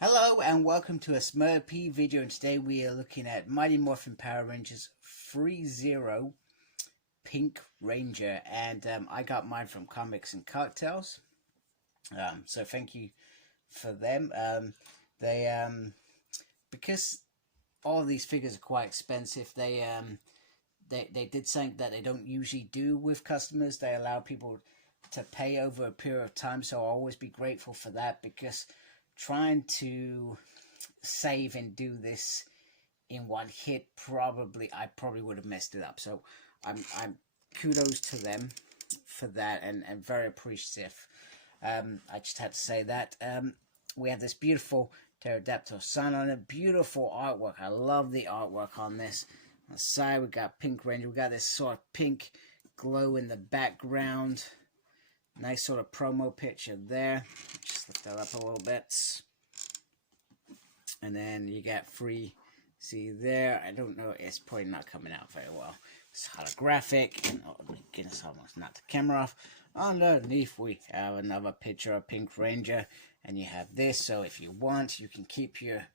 Hello and welcome to a Smurpy video, and today we are looking at Mighty Morphin Power Rangers ThreeZero Pink Ranger, and I got mine from Comics and Cocktails, so thank you for them. They because all of these figures are quite expensive, they did something that they don't usually do with customers. They allow people to pay over a period of time, so I'll always be grateful for that, because trying to save and do this in one hit, I probably would have messed it up. So I'm kudos to them for that, and very appreciative. I just had to say that. We have this beautiful pterodactyl sun on it, beautiful artwork. I love the artwork on this. On the side we got Pink Ranger, we got this sort of pink glow in the background. Nice sort of promo picture there. Just lift that up a little bit. And then you got free. See there, I don't know, it's probably not coming out very well. It's holographic, and oh my goodness, almost knocked the camera off. Underneath we have another picture of Pink Ranger, and you have this, so if you want, you can keep your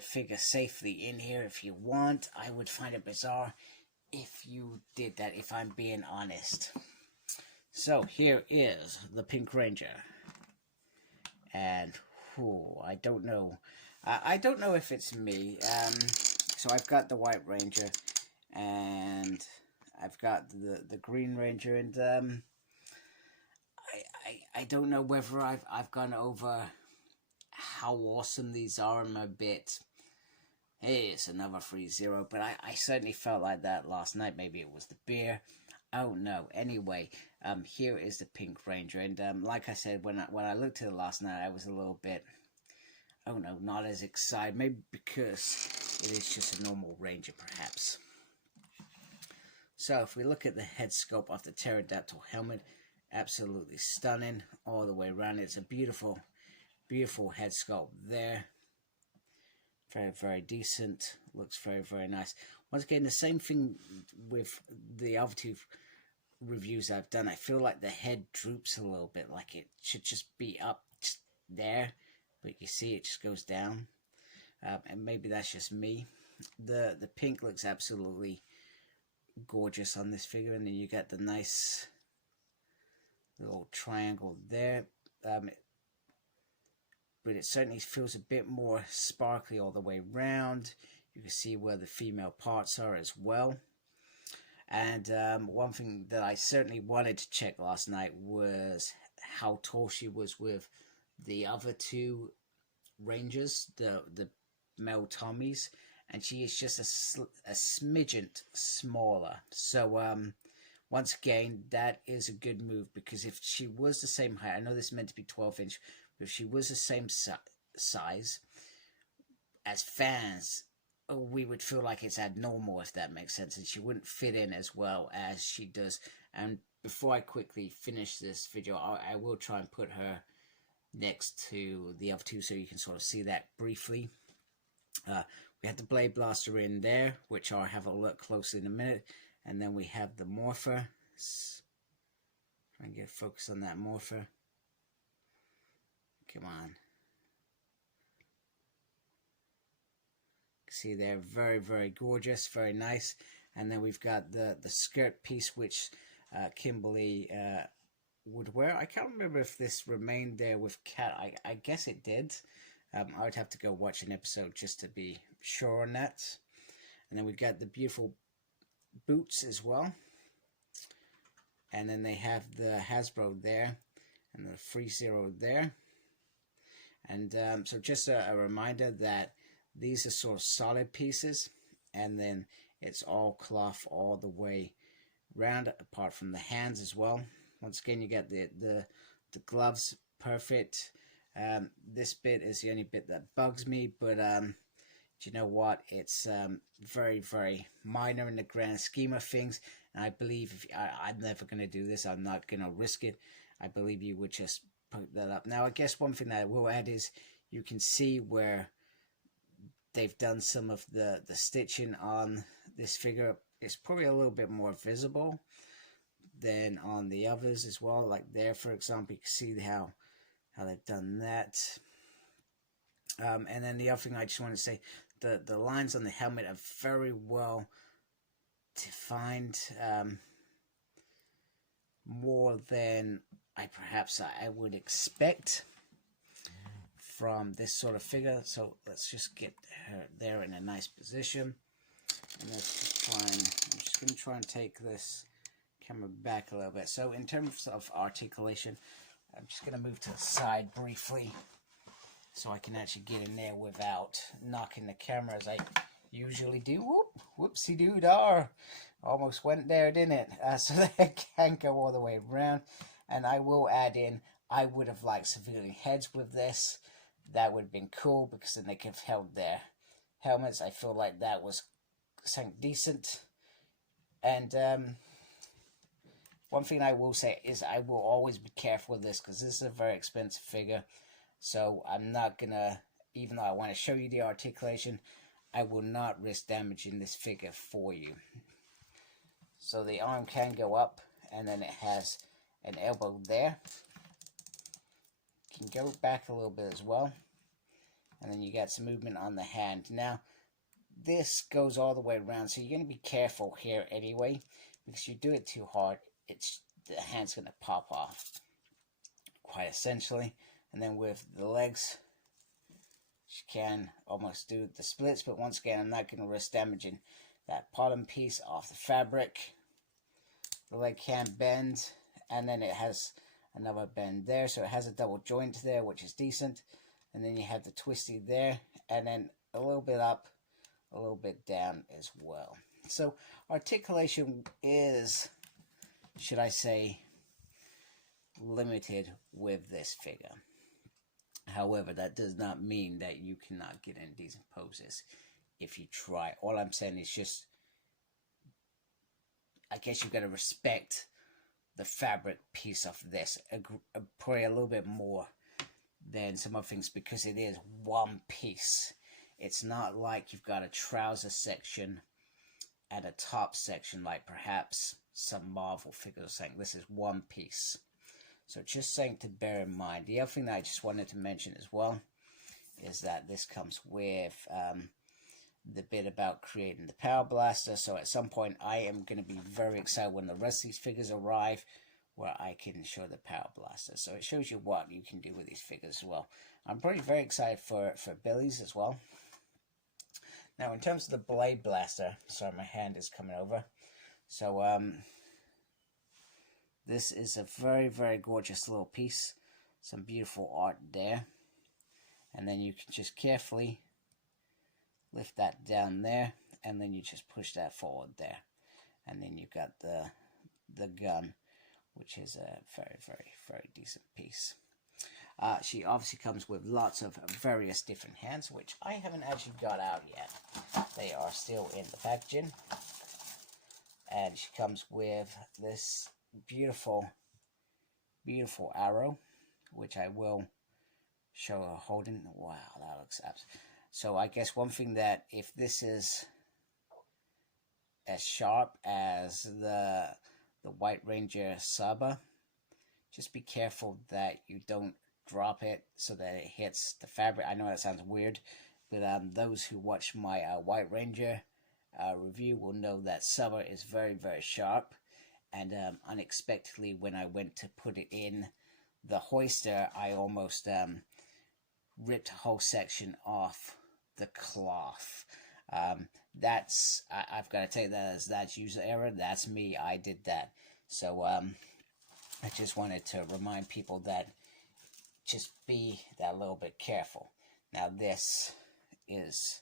figure safely in here if you want. I would find it bizarre if you did that, if I'm being honest. So here is the Pink Ranger, and I don't know. I don't know if it's me. So I've got the White Ranger, and I've got the Green Ranger, and I don't know whether I've gone over how awesome these are. I'm a bit. Hey, it's another ThreeZero, but I certainly felt like that last night. Maybe it was the beer. Oh no. Anyway, here is the Pink Ranger, and like I said, when I looked at it last night, I was a little bit, oh no, not as excited. Maybe because it is just a normal Ranger, perhaps. So if we look at the head sculpt of the pterodactyl helmet, absolutely stunning all the way around. It's a beautiful, beautiful head sculpt there. Very, very decent. Looks very, very nice. Once again, the same thing with the other two reviews I've done. I feel like the head droops a little bit, like it should just be up just there, but you see it just goes down, and maybe that's just me. The pink looks absolutely gorgeous on this figure, and then you get the nice little triangle there, but it certainly feels a bit more sparkly all the way around. You can see where the female parts are as well. And one thing that I certainly wanted to check last night was how tall she was with the other two Rangers, the male Tommies, and she is just a smidgen smaller. So once again, that is a good move, because if she was the same height, I know this is meant to be 12-inch, but if she was the same size, as fans, we would feel like it's abnormal, if that makes sense, and she wouldn't fit in as well as she does. And before I quickly finish this video, I will try and put her next to the other two so you can sort of see that briefly. We had the Blade Blaster in there, which I'll have a look closely in a minute, and then we have the Morpher. Try and get focus on that Morpher. Come on. See, they're very, very gorgeous, very nice. And then we've got the skirt piece, which Kimberly would wear. I can't remember if this remained there with Kat. I guess it did. I would have to go watch an episode just to be sure on that. And then we've got the beautiful boots as well. And then they have the Hasbro there, and the ThreeZero there. And so just a reminder that these are sort of solid pieces, and then it's all cloth all the way round, apart from the hands as well. Once again, you get the gloves perfect. This bit is the only bit that bugs me, but do you know what? It's very, very minor in the grand scheme of things. And I believe I'm never going to do this. I'm not going to risk it. I believe you would just put that up. Now, I guess one thing that I will add is you can see where they've done some of the stitching on this figure. It's probably a little bit more visible than on the others as well. Like there, for example, you can see how they've done that. And then the other thing I just want to say, the lines on the helmet are very well defined, more than I would expect from this sort of figure. So let's just get her there in a nice position, and let's just try and, I'm just going to try and take this camera back a little bit. So in terms of articulation, I'm just going to move to the side briefly so I can actually get in there without knocking the camera as I usually do. Whoop, whoopsie doo dar. Almost went there, didn't it? So that can go all the way around. And I will add in, I would have liked civilian heads with this. That would have been cool, because then they could have held their helmets. I feel like that was something decent. And one thing I will say is I will always be careful with this, because this is a very expensive figure. So I'm not going to, even though I want to show you the articulation, I will not risk damaging this figure for you. So the arm can go up, and then it has an elbow there. Can go back a little bit as well. And then you got some movement on the hand. Now, this goes all the way around, so you're going to be careful here anyway, because you do it too hard, the hand's going to pop off, quite essentially. And then with the legs, you can almost do the splits, but once again, I'm not going to risk damaging that bottom piece off the fabric. The leg can bend, and then it has another bend there, so it has a double joint there, which is decent. And then you have the twisty there, and then a little bit up, a little bit down as well. So articulation is, should I say, limited with this figure. However, that does not mean that you cannot get in decent poses if you try. All I'm saying is just, I guess you've got to respect the fabric piece of this probably a little bit more than some other things, because it is one piece. It's not like you've got a trouser section and a top section like perhaps some Marvel figures or something. This is one piece. So just something to bear in mind. The other thing that I just wanted to mention as well is that this comes with the bit about creating the Power Blaster. So at some point I am going to be very excited when the rest of these figures arrive, where I can show the Power Blaster. So it shows you what you can do with these figures as well. I'm pretty very excited for Billy's as well. Now in terms of the Blade Blaster, sorry, my hand is coming over. So this is a very, very gorgeous little piece. Some beautiful art there. And then you can just carefully lift that down there, and then you just push that forward there. And then you've got the gun, which is a very, very, very decent piece. She obviously comes with lots of various different hands, which I haven't actually got out yet. They are still in the packaging. And she comes with this beautiful, beautiful arrow, which I will show her holding. Wow, that looks absolutely. So I guess one thing, that if this is as sharp as the White Ranger Saba, just be careful that you don't drop it so that it hits the fabric. I know that sounds weird, but those who watch my White Ranger review will know that Saba is very, very sharp. And unexpectedly, when I went to put it in the hoister, I almost ripped a whole section off the cloth. I've got to tell you, that's user error. That's me. I did that. So I just wanted to remind people that just be that little bit careful. Now this is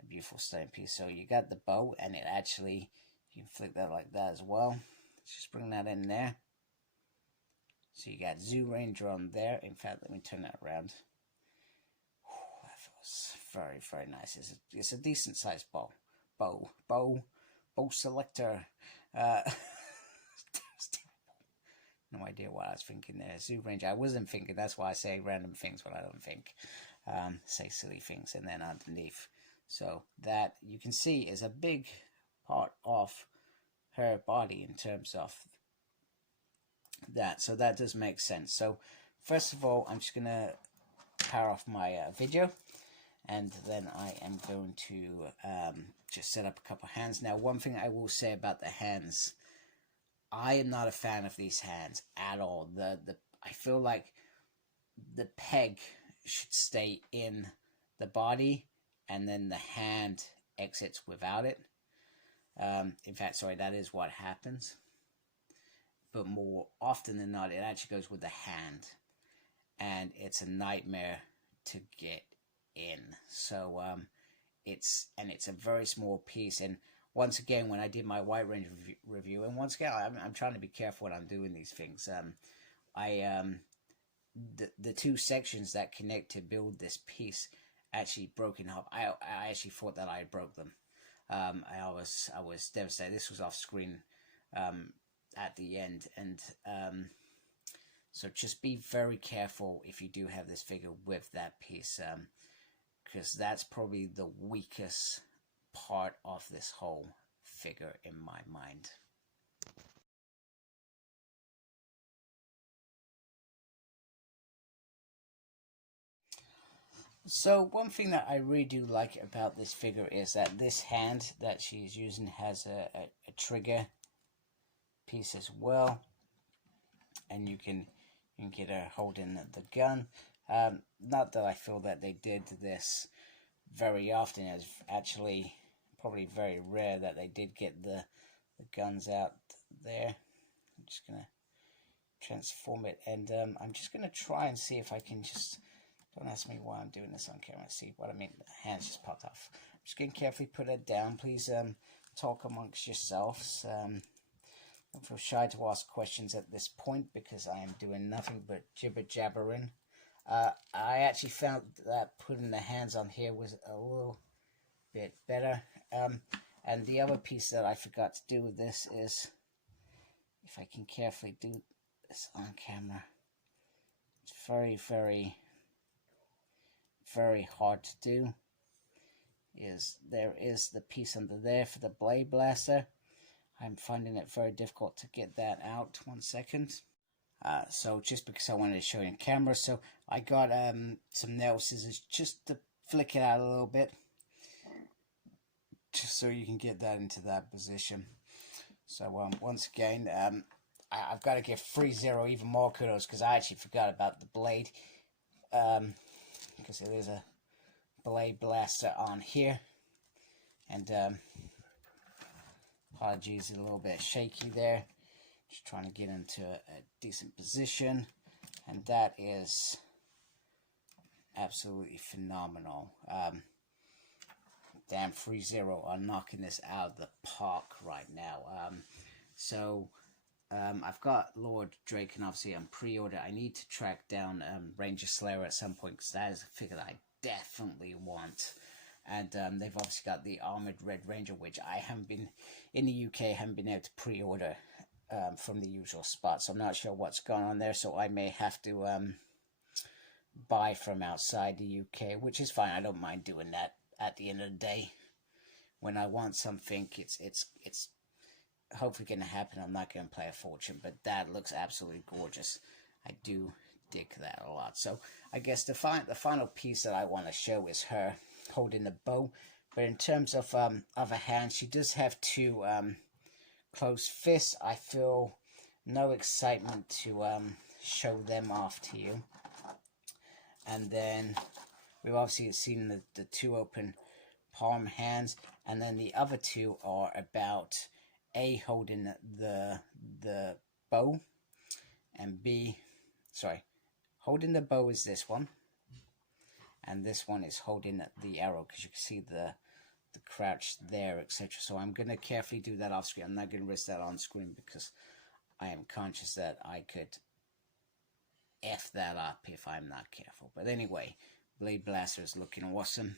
a beautiful stunning piece. So you got the bow, and it actually, you can flick that like that as well. Just bring that in there. So you got Zoo Ranger on there. In fact, let me turn that around. That feels very, very nice. It's a decent sized bow. Bow selector. No idea what I was thinking there. Zoo Ranger. I wasn't thinking. That's why I say random things when I don't think. Say silly things, and then underneath. So that, you can see, is a big part of her body in terms of that. So that does make sense. So first of all, I'm just gonna power off my video, and then I am going to just set up a couple hands. Now, one thing I will say about the hands, I am not a fan of these hands at all. I feel like the peg should stay in the body, and then the hand exits without it. In fact, sorry, that is what happens. But more often than not, it actually goes with the hand, and it's a nightmare to get in. So it's a very small piece. And once again, when I did my wide range review, and once again, I'm trying to be careful when I'm doing these things. The two sections that connect to build this piece actually broke in half. I actually thought that I broke them. I was devastated. This was off screen at the end, and so just be very careful if you do have this figure with that piece, because that's probably the weakest part of this whole figure in my mind. So one thing that I really do like about this figure is that this hand that she's using has a trigger piece as well, and you can get her holding the gun. Not that I feel that they did this very often. It's actually probably very rare that they did get the guns out there. I'm just gonna transform it, and I'm just gonna try and see if I can just, don't ask me why I'm doing this on camera. See what I mean? The hands just popped off. I'm just gonna carefully put it down. Please talk amongst yourselves. Don't feel shy to ask questions at this point, because I am doing nothing but jibber jabbering. I actually found that putting the hands on here was a little bit better. And the other piece that I forgot to do with this is, if I can carefully do this on camera, it's very, very, very hard to do. There is the piece under there for the blade blaster. I'm finding it very difficult to get that out. 1 second. So just because I wanted to show you on camera, so I got some nail scissors just to flick it out a little bit, just so you can get that into that position. So once again, I've got to give ThreeZero even more kudos, because I actually forgot about the blade, because it is a blade blaster on here, and apologies, a little bit shaky there. Just trying to get into a decent position, and that is absolutely phenomenal. Damn, ThreeZero are knocking this out of the park right now. I've got Lord Drake, and obviously on pre-order. I need to track down Ranger Slayer at some point, because that is a figure that I definitely want. And they've obviously got the Armored Red Ranger, which I haven't been, in the UK, haven't been able to pre-order from the usual spot. So I'm not sure what's going on there, so I may have to buy from outside the UK, which is fine. I don't mind doing that. At the end of the day, when I want something, it's hopefully going to happen. I'm not going to pay a fortune, but that looks absolutely gorgeous. I do dig that a lot. So I guess the final piece that I want to show is her holding the bow. But in terms of other hands, she does have two closed fists. I feel no excitement to show them off to you. And then we've obviously seen the two open palm hands, and then the other two are about A, holding the bow, and B, sorry, holding the bow is this one, and this one is holding the arrow, because you can see the crouch there, etc. So I'm going to carefully do that off screen. I'm not going to risk that on screen, because I am conscious that I could F that up if I'm not careful. But anyway, Blade Blaster is looking awesome.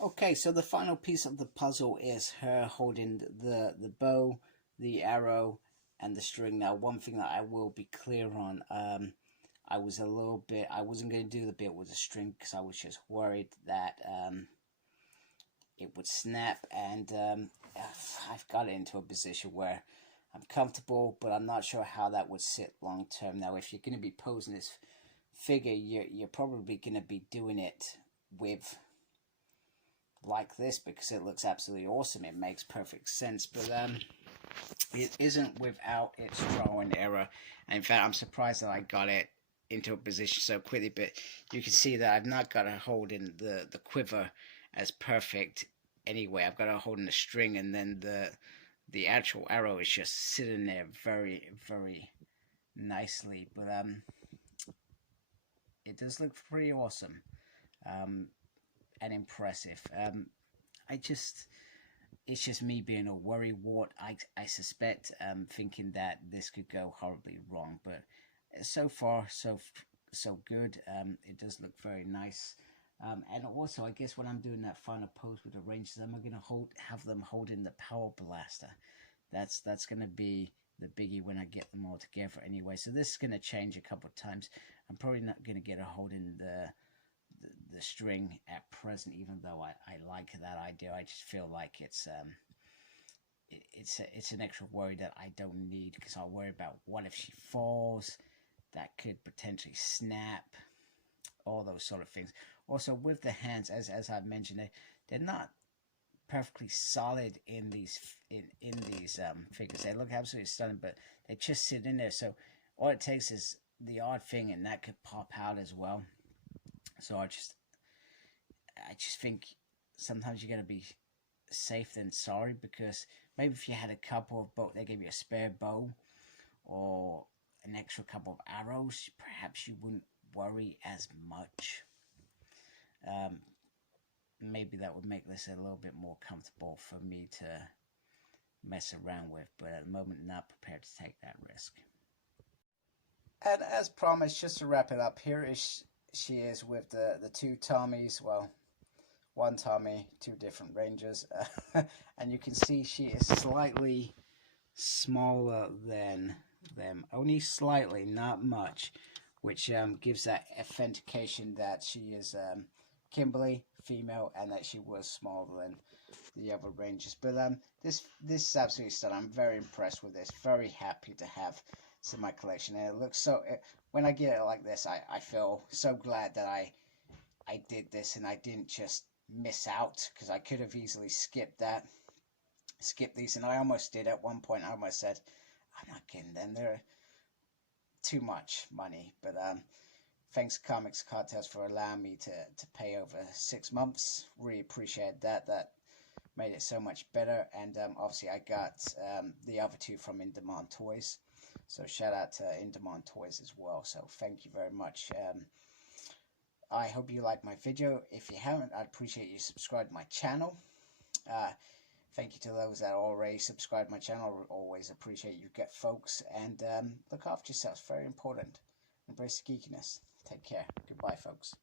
Okay, so the final piece of the puzzle is her holding the bow, the arrow, and the string. Now, one thing that I will be clear on, I wasn't going to do the bit with the string, because I was just worried that it would snap, and I've got it into a position where I'm comfortable, but I'm not sure how that would sit long term. Now, if you're going to be posing this figure you're probably going to be doing it with like this because it looks absolutely awesome. It makes perfect sense, but it isn't without its trial and error. And in fact, I'm surprised that I got it into a position so quickly, but you can see that I've not got a hold in the quiver as perfect anyway. I've got a hold in the string, and then the actual arrow is just sitting there very, very nicely. But it does look pretty awesome and impressive. It's just me being a worrywart. I suspect, thinking that this could go horribly wrong, but so far so good. It does look very nice. And also, I guess when I'm doing that final pose with the Rangers, I'm gonna have them holding the power blaster. That's gonna be the biggie when I get them all together anyway. So this is gonna change a couple of times. I'm probably not gonna get a hold in the string at present, even though I like that idea. I just feel like it's an extra worry that I don't need, because I'll worry about what if she falls, that could potentially snap, all those sort of things. Also with the hands, as I've mentioned, they're not perfectly solid in these figures. They look absolutely stunning, but they just sit in there. So all it takes is the odd thing, and that could pop out as well. So I just think sometimes you gotta be safe than sorry, because maybe if you had a couple of bow, they gave you a spare bow or an extra couple of arrows, perhaps you wouldn't worry as much. Maybe that would make this a little bit more comfortable for me to mess around with, but at the moment not prepared to take that risk. And as promised, just to wrap it up, here is she is with the two Tommies. Well, one Tommy, two different Rangers, and you can see she is slightly smaller than them, only slightly, not much, which gives that authentication that she is Kimberly, female, and that she was smaller than the other Rangers. But this is absolutely stunning. I'm very impressed with this. Very happy to have this in my collection, and it looks so. When I get it like this, I feel so glad that I did this and I didn't just miss out, because I could have easily skipped these, and I almost did at one point. I almost said, I'm not getting them, they're too much money. But thanks Comics Cartels for allowing me to pay over 6 months. Really appreciate that. That made it so much better. And obviously I got the other two from In Demand Toys, so shout out to In Demand Toys as well. So thank you very much. I hope you liked my video. If you haven't, I'd appreciate you subscribe to my channel. Thank you to those that already subscribe to my channel. I always appreciate you folks. And look after yourselves. Very important. Embrace the geekiness. Take care. Goodbye, folks.